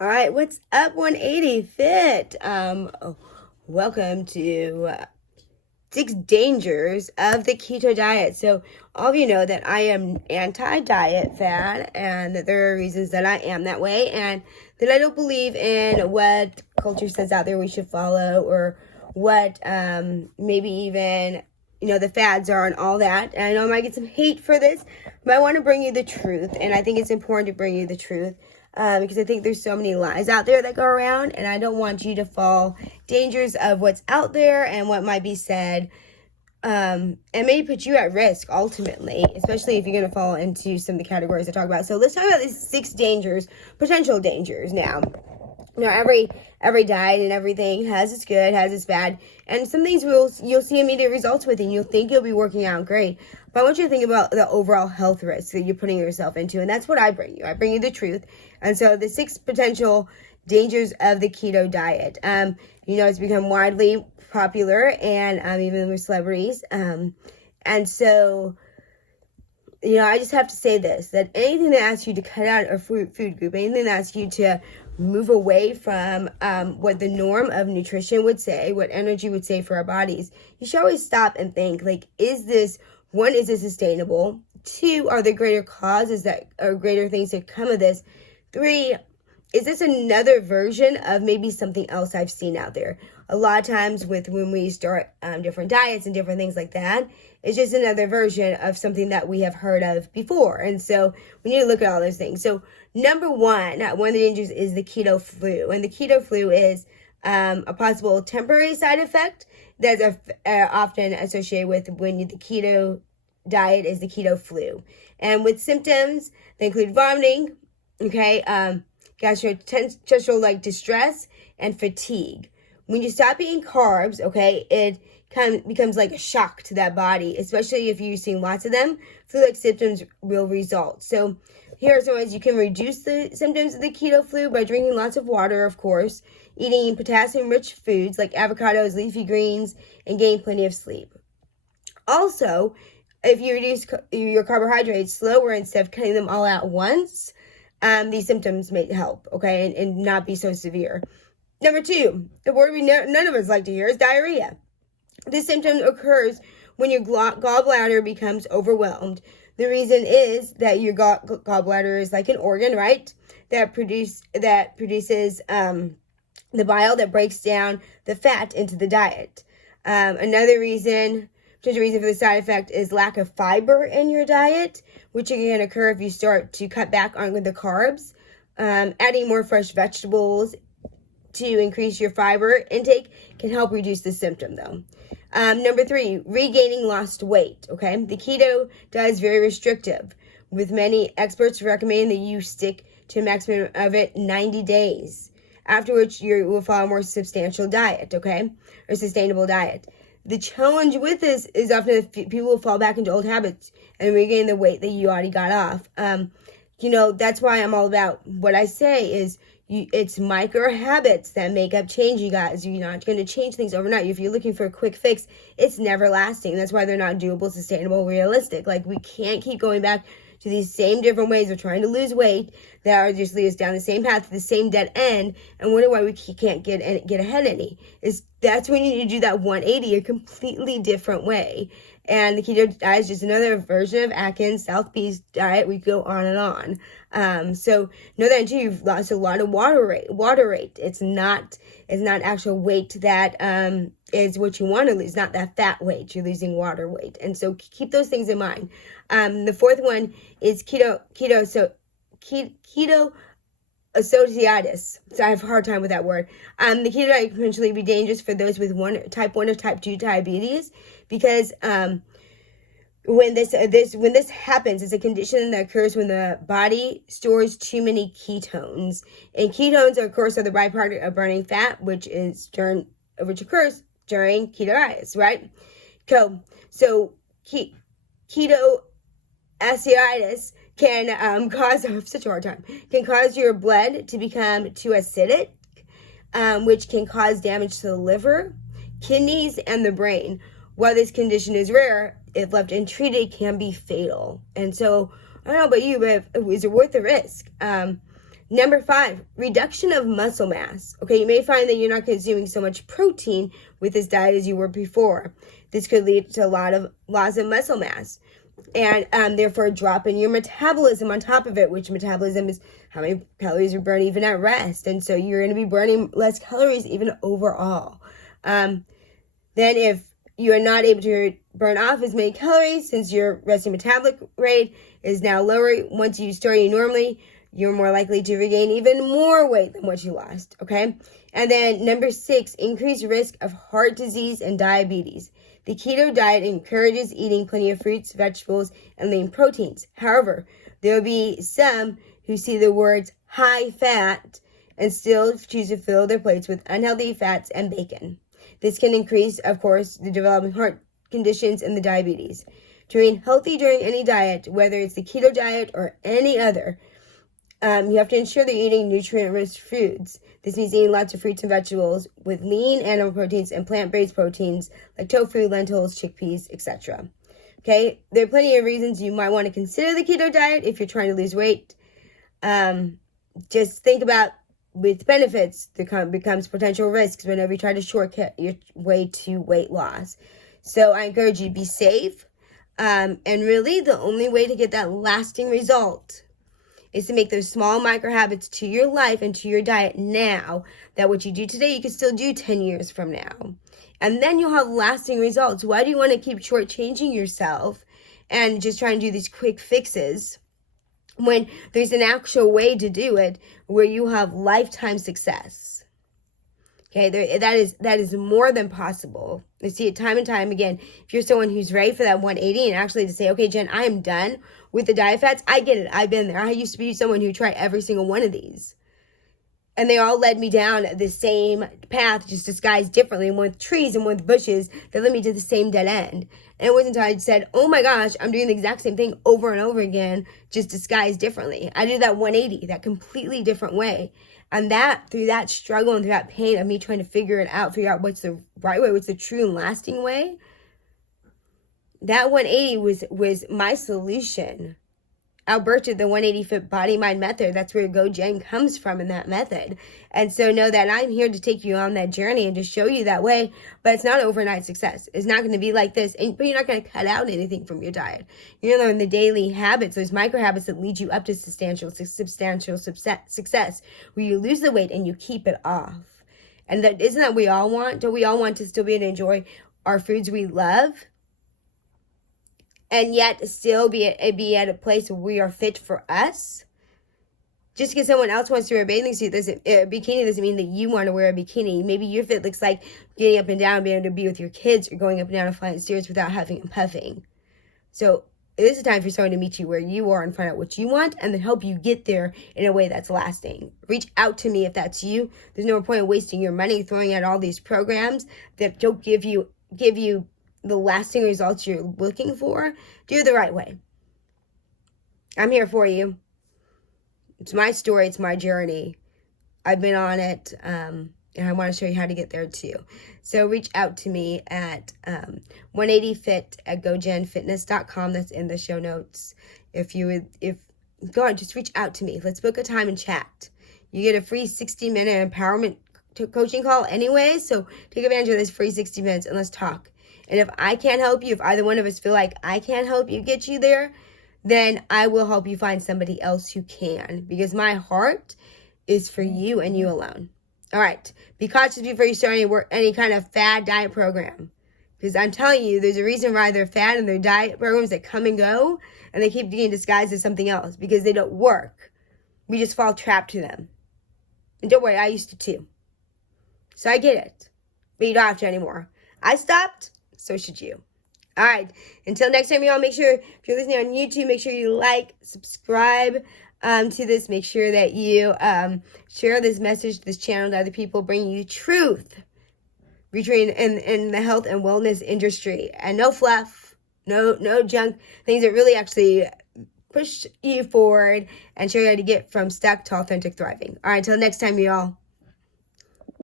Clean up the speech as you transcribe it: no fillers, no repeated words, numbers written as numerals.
All right, what's up, 180 Fit? Welcome to 6 dangers of the keto diet. So, all of you know that I am anti-diet fad, and that there are reasons that I am that way, and that I don't believe in what culture says out there we should follow, or what maybe even the fads are and all that. And I know I might get some hate for this, but I want to bring you the truth, and I think it's important to bring you the truth. Because I think there's so many lies out there that go around, and I don't want you to fall dangers of what's out there and what might be said, and maybe put you at risk ultimately, especially if you're going to fall into some of the categories I talk about. So let's talk about these 6 dangers, potential dangers now. Every diet and everything has its good, has its bad, and some things you'll see immediate results with, and you'll think you'll be working out great. But I want you to think about the overall health risks that you're putting yourself into, and that's what I bring you. I bring you the truth. And so the 6 potential dangers of the keto diet. It's become widely popular, and even with celebrities. And so, I just have to say this, that anything that asks you to cut out a food group, anything that asks you to move away from what the norm of nutrition would say, what energy would say for our bodies, you should always stop and think, is this sustainable? 2, are there greater causes or greater things that come of this? 3, is this another version of maybe something else I've seen out there? A lot of times when we start different diets and different things like that, it's just another version of something that we have heard of before. And so we need to look at all those things. So number one of the dangers is the keto flu. And the keto flu is a possible temporary side effect that's often associated with when the keto diet is the keto flu. And with symptoms, they include vomiting, gastrointestinal distress, and fatigue. When you stop eating carbs, it becomes like a shock to that body, especially if you're using lots of them. Flu-like symptoms will result. So here are some ways you can reduce the symptoms of the keto flu: by drinking lots of water, of course, eating potassium-rich foods like avocados, leafy greens, and getting plenty of sleep. Also, if you reduce your carbohydrates slower instead of cutting them all at once, these symptoms may help, and not be so severe. Number 2, the word none of us like to hear is diarrhea. This symptom occurs when your gallbladder becomes overwhelmed. The reason is that your gallbladder is like an organ, right? That produces the bile that breaks down the fat into the diet. Another potential reason for the side effect is lack of fiber in your diet, which can occur if you start to cut back on the carbs. Adding more fresh vegetables to increase your fiber intake can help reduce the symptom, though. Number 3, regaining lost weight. The keto diet is very restrictive, with many experts recommending that you stick to a maximum of 90 days, after which you will follow a more substantial diet, or sustainable diet. The challenge with this is often that people will fall back into old habits and regain the weight that you already got off. That's why I'm all about what I say is it's micro habits that make up change, you guys. You're not going to change things overnight. If you're looking for a quick fix, it's never lasting. That's why they're not doable, sustainable, realistic. We can't keep going back to these same different ways of trying to lose weight that are just lead us down the same path, the same dead end, and wonder why we can't get ahead any. That's when you need to do that 180, a completely different way. And the keto diet is just another version of Atkins, South Beach diet. We go on and on. So know that too. You've lost a lot of water rate. It's not actual weight that is what you want to lose. Not that fat weight. You're losing water weight. And so keep those things in mind. The 4th one is keto associatis. So I have a hard time with that word. The keto diet can potentially be dangerous for those with type 1 or type 2 diabetes, because when this happens, it's a condition that occurs when the body stores too many ketones. And ketones, of course, are the byproduct of burning fat, which occurs during ketosis, right? So keto associatis can cause, I have such a hard time, can cause your blood to become too acidic, which can cause damage to the liver, kidneys, and the brain. While this condition is rare, if left untreated, can be fatal. And so, I don't know about you, but is it worth the risk? Number 5, reduction of muscle mass. Okay, you may find that you're not consuming so much protein with this diet as you were before. This could lead to a lot of loss of muscle mass and therefore a drop in your metabolism on top of it, which metabolism is how many calories you burn even at rest. And so you're going to be burning less calories even overall. Then if you're not able to burn off as many calories since your resting metabolic rate is now lower once you start eating normally, you're more likely to regain even more weight than what you lost, okay? And then number 6, increased risk of heart disease and diabetes. The keto diet encourages eating plenty of fruits, vegetables, and lean proteins. However, there will be some who see the words high fat and still choose to fill their plates with unhealthy fats and bacon. This can increase, of course, the developing heart conditions and the diabetes. To remain healthy during any diet, whether it's the keto diet or any other, you have to ensure that you're eating nutrient-rich foods. This means eating lots of fruits and vegetables with lean animal proteins and plant-based proteins like tofu, lentils, chickpeas, etc. Okay, there are plenty of reasons you might want to consider the keto diet if you're trying to lose weight. Just think about with benefits, there becomes potential risks whenever you try to shortcut your way to weight loss. So I encourage you to be safe. And really, the only way to get that lasting result is to make those small micro habits to your life and to your diet now, that what you do today, you can still do 10 years from now. And then you'll have lasting results. Why do you want to keep shortchanging yourself and just try and do these quick fixes when there's an actual way to do it where you have lifetime success? Okay, that is more than possible. I see it time and time again. If you're someone who's ready for that 180 and actually to say, okay, Jen, I am done with the diet fats. I get it. I've been there. I used to be someone who tried every single one of these. And they all led me down the same path, just disguised differently, and with trees and with bushes that led me to the same dead end. And it wasn't until I said, oh my gosh, I'm doing the exact same thing over and over again, just disguised differently. I did that 180, that completely different way. And that, through that struggle and through that pain of me trying to figure out what's the right way, what's the true and lasting way, that 180 was my solution. Alberta, the 180 Fit Body Mind Method, that's where GoJen comes from in that method. And so know that I'm here to take you on that journey and to show you that way, but it's not overnight success. It's not going to be like this, but you're not going to cut out anything from your diet. You're going to learn the daily habits, those micro habits that lead you up to substantial success, where you lose the weight and you keep it off. And that isn't that we all want? Don't we all want to still be able to enjoy our foods we love? And yet still be at a place where we are fit for us? Just because someone else wants to wear a bathing suit, bikini doesn't mean that you want to wear a bikini. Maybe your fit looks like getting up and down, being able to be with your kids, or going up and down a flight of stairs without huffing and puffing. So this is a time for someone to meet you where you are and find out what you want and then help you get there in a way that's lasting. Reach out to me if that's you. There's no point in wasting your money throwing out all these programs that don't give you the lasting results you're looking for. Do it the right way. I'm here for you. It's my story. It's my journey. I've been on it, and I want to show you how to get there too. So reach out to me at 180fit at GoJenFitness.com. That's in the show notes. Go on, just reach out to me. Let's book a time and chat. You get a free 60-minute empowerment coaching call anyway, so take advantage of this free 60 minutes and let's talk. And if I can't help you, if either one of us feel like I can't help you get you there, then I will help you find somebody else who can, because my heart is for you and you alone. All right. Be cautious before you start any kind of fad diet program, because I'm telling you, there's a reason why they're fad and they're diet programs that come and go, and they keep getting disguised as something else because they don't work. We just fall trapped to them. And don't worry, I used to too. So I get it, but you don't have to anymore. I stopped. So should you. All right. Until next time, y'all, make sure, if you're listening on YouTube, make sure you like, subscribe to this. Make sure that you share this message, this channel to other people, bringing you truth, retrain in the health and wellness industry. And no fluff, no junk, things that really actually push you forward and show you how to get from stuck to authentic thriving. All right. Until next time, y'all.